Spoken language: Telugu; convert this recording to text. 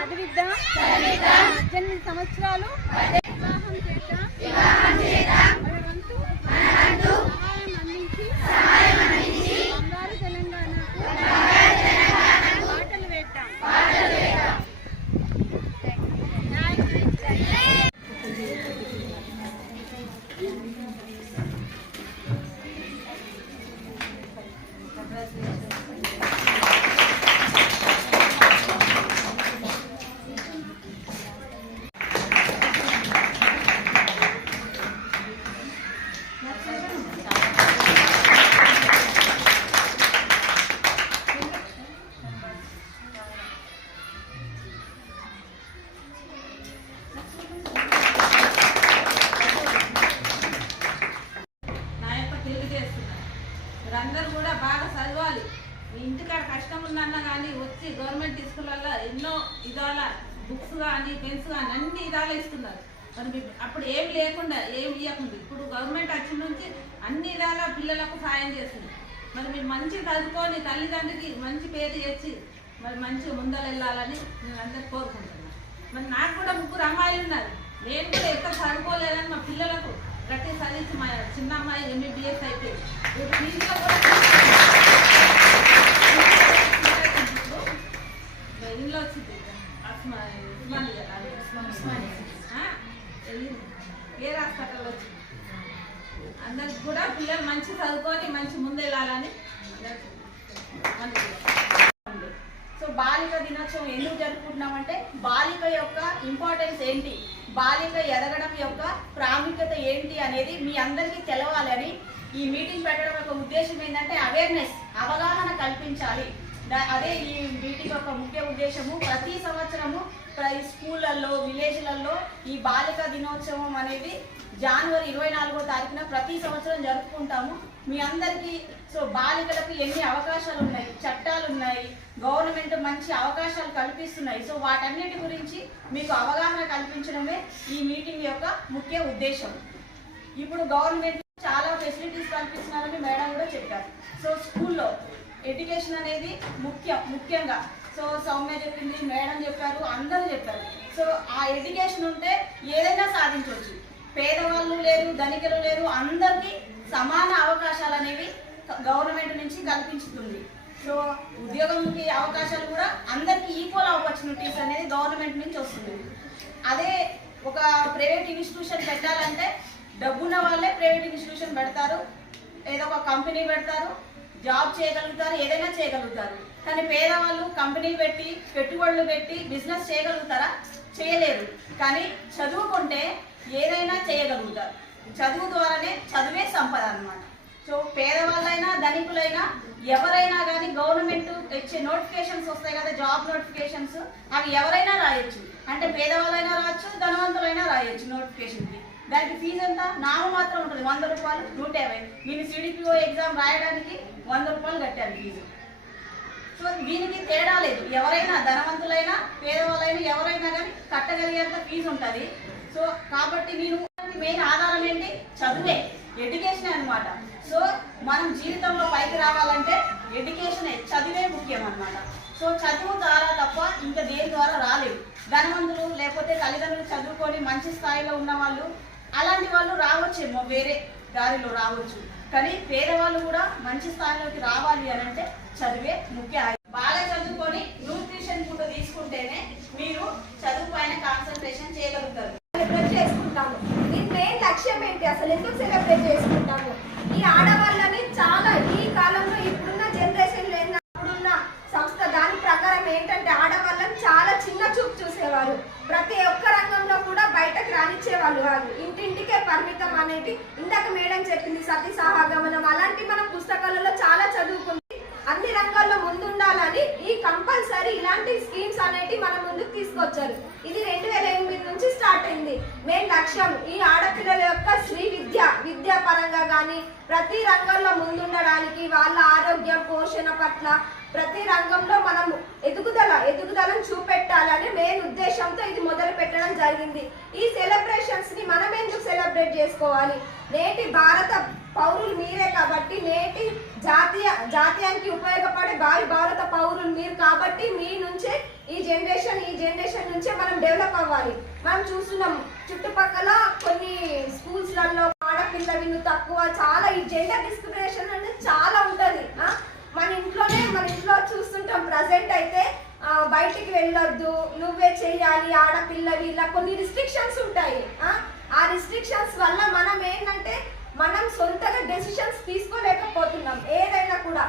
చదివిద్దాం 18 సంవత్సరాలు వివాహం చేద్దాం మన వంతు సహాయం అందించి బంగారు తెలంగాణకు బాటలు వేద్దాం. అందరూ కూడా బాగా చదవాలి. ఇంటికాడ కష్టం ఉందన్నా కానీ వచ్చి గవర్నమెంట్ స్కూళ్ళల్లో ఎన్నో ఇదాల బుక్స్ కానీ పెన్స్ కానీ అన్ని ఇదాల ఇస్తున్నారు. మరి అప్పుడు ఏం లేకుండా ఏం ఇవ్వకుండా ఇప్పుడు గవర్నమెంట్ వచ్చిన నుంచి అన్ని ఇదాల పిల్లలకు సాయం చేస్తుంది. మరి మీరు మంచి చదువుకొని తల్లిదండ్రికి మంచి పేరు చేసి మరి మంచిగా ముందర వెళ్ళాలని నేను అందరికి కోరుకుంటున్నాను. మరి నాకు కూడా 3 అమ్మాయిలు ఉన్నారు. నేను కూడా ఎక్కడ చదువుకోలేదని మా పిల్లలకు ప్రతి చదివించి మా చిన్న అమ్మాయి MBBS అయితే ఫీజులో కూడా ఇంట్లో వచ్చింది కేర్ హాస్పిటల్ వచ్చింది. అందరికి కూడా పిల్లలు మంచి చదువుకొని మంచి ముందు వెళ్ళాలని. సో బాలిక దినోత్సవం ఎందుకు జరుపుకుంటున్నామంటే బాలిక యొక్క ఇంపార్టెన్స్ ఏంటి, బాలిక ఎదగడం యొక్క ప్రాముఖ్యత ఏంటి అనేది మీ అందరికీ తెలవాలని ఈ మీటింగ్ పెట్టడం యొక్క ఉద్దేశం ఏంటంటే అవేర్నెస్, అవగాహన కల్పించాలి. అదే ఈ మీటింగ్ యొక్క ముఖ్య ఉద్దేశము. ప్రతి సంవత్సరము స్కూళ్ళల్లో విలేజ్లలో ఈ బాలిక దినోత్సవం అనేది జనవరి 24వ తారీఖున ప్రతి సంవత్సరం జరుపుకుంటాము. మీ అందరికీ సో బాలికలకు ఎన్ని అవకాశాలు ఉన్నాయి, చట్టాలు ఉన్నాయి, గవర్నమెంట్ మంచి అవకాశాలు కల్పిస్తున్నాయి. సో వాటన్నిటి గురించి మీకు అవగాహన కల్పించడమే ఈ మీటింగ్ యొక్క ముఖ్య ఉద్దేశం. ఇప్పుడు గవర్నమెంట్ చాలా ఫెసిలిటీస్ కల్పిస్తున్నారని మేడం కూడా చెప్పారు. సో స్కూల్లో ఎడ్యుకేషన్ అనేది ముఖ్యంగా సో సౌమ్య చెప్పింది, మేడం చెప్పారు, అందరూ చెప్పారు. సో ఆ ఎడ్యుకేషన్ ఉంటే ఏదైనా సాధించవచ్చు. పేదవాళ్ళు లేరు, ధనికులు లేరు, అందరికీ సమాన అవకాశాలు అనేవి గవర్నమెంట్ నుంచి కల్పించుతుంది. సో ఉద్యోగంకి అవకాశాలు కూడా అందరికీ ఈక్వల్ ఆపర్చునిటీస్ అనేది గవర్నమెంట్ నుంచి వస్తుంది. అదే ఒక ప్రైవేట్ ఇన్స్టిట్యూషన్ పెట్టాలంటే డబ్బున్న వాళ్ళే ప్రైవేట్ ఇన్స్టిట్యూషన్ పెడతారు, ఏదో ఒక కంపెనీ పెడతారు, జాబ్ చేయగలుగుతారు, ఏదైనా చేయగలుగుతారు. కానీ పేదవాళ్ళు కంపెనీ పెట్టి పెట్టుబడులు పెట్టి బిజినెస్ చేయగలుగుతారా? చేయలేరు. కానీ చదువుకుంటే ఏదైనా చేయగలుగుతారు. చదువు ద్వారానే, చదువే సంపద అన్నమాట. సో పేదవాళ్ళైనా ధనికులైనా ఎవరైనా కానీ గవర్నమెంట్ ఇచ్చే నోటిఫికేషన్స్ వస్తాయి కదా, జాబ్ నోటిఫికేషన్స్, అవి ఎవరైనా రాయొచ్చు. అంటే పేదవాళ్ళైనా రాయొచ్చు, ధనవంతులైనా రాయొచ్చు నోటిఫికేషన్కి. దానికి ఫీజు ఎంత? నామమాత్రం ఉంటుంది, 100 రూపాయలు, 150. నేను CDPO ఎగ్జామ్ రాయడానికి 100 రూపాయలు కట్టాను ఫీజు. సో దీనికి తేడా లేదు. ఎవరైనా ధనవంతులైనా పేదవాళ్ళైనా ఎవరైనా కానీ కట్టగలిగేంత ఫీజు ఉంటుంది. సో కాబట్టి నేను మెయిన్ ఆధారం ఏంటి? చదువే, ఎడ్యుకేషన్ అనమాట. సో మనం జీవితంలో పైకి రావాలంటే ఎడ్యుకేషనే, చదివే ముఖ్యం అనమాట. సో చదువు ద్వారా తప్ప ఇంకా దేని ద్వారా రాలేదు. ధనవంతులు లేకపోతే తల్లిదండ్రులు చదువుకొని మంచి స్థాయిలో ఉన్న వాళ్ళు, అలాంటి వాళ్ళు రావచ్చేమో, వేరే దారిలో రావచ్చు. కానీ పేదవాళ్ళు కూడా మంచి స్థాయిలోకి రావాలి అని అంటే చదివే ముఖ్య. బాగా చదువుకొని న్యూట్రిషన్ ఫుడ్ తీసుకుంటేనే మీరు చదువు పైన కాన్సన్ట్రేషన్ చేయగలుగుతారు. సెలబ్రేట్ చేసుకుంటాము. దీని మెయిన్ లక్ష్యం ఏంటి, అసలు ఎందుకు సెలబ్రేట్ చేసుకుంటాము? ఈ ఆడవాళ్ళని చాలా ఈ కాలంలో ఇప్పుడున్న జనరేషన్లో ఇప్పుడున్న సంస్థ దాని ప్రకారం ఏంటంటే ఆడవాళ్ళని చాలా చిన్న చూపు చూసేవారు. ప్రతి ఒక్క రంగంలో కూడా బయటకు రానిచ్చేవాళ్ళు కాదు. ఇంటింటికే పరిమితం అనేది ఇందాక మేడం చెప్పింది, సతీ సహగమనం, అలాంటి మన పుస్తకాలలో చాలా చదువుకుంది. అన్ని రంగాల్లో ముందుండాలని ఈ కంపల్సరీ ఇలాంటి స్కీమ్స్ అనేవి మన ముందుకు తీసుకొచ్చారు. ఇది 2008 నుంచి స్టార్ట్ అయింది. మెయిన్ లక్ష్యం ఈ ఆడపిల్లల యొక్క విద్యా పరంగా కానీ ప్రతి రంగంలో ముందుండడానికి, వాళ్ళ ఆరోగ్యం పోషణ పట్ల ప్రతి రంగంలో మనం ఎదుగుదలను చూపెట్టాలని మెయిన్ ఉద్దేశంతో ఇది మొదలు పెట్టడం జరిగింది. ఈ సెలబ్రేషన్స్ ని మనం ఎందుకు సెలబ్రేట్ చేసుకోవాలి? నేటి భారత పౌరులు మీరే కాబట్టి నేటి జాతీయానికి ఉపయోగపడే భారత పౌరులు మీరు కాబట్టి మీ నుంచే ఈ జనరేషన్ నుంచే మనం డెవలప్ అవ్వాలి. మనం చూస్తున్నాం చుట్టుపక్కల కొన్ని స్కూల్స్లలో ఆడపిల్ల విను తక్కువ, చాలా ఈ జెండర్ డిస్క్రిమినేషన్ అనేది చాలా ఉంటది. మన ఇంట్లో చూస్తుంటాం. ప్రజెంట్ అయితే బయటికి వెళ్ళొద్దు, నువ్వే చేయాలి, ఆడపిల్లవి, ఇలా కొన్ని రిస్ట్రిక్షన్స్ ఉంటాయి. ఆ రిస్ట్రిక్షన్స్ వల్ల మనం ఏంటంటే మనం సొంతగా డెసిషన్స్ తీసుకోలేకపోతున్నాం ఏదైనా కూడా.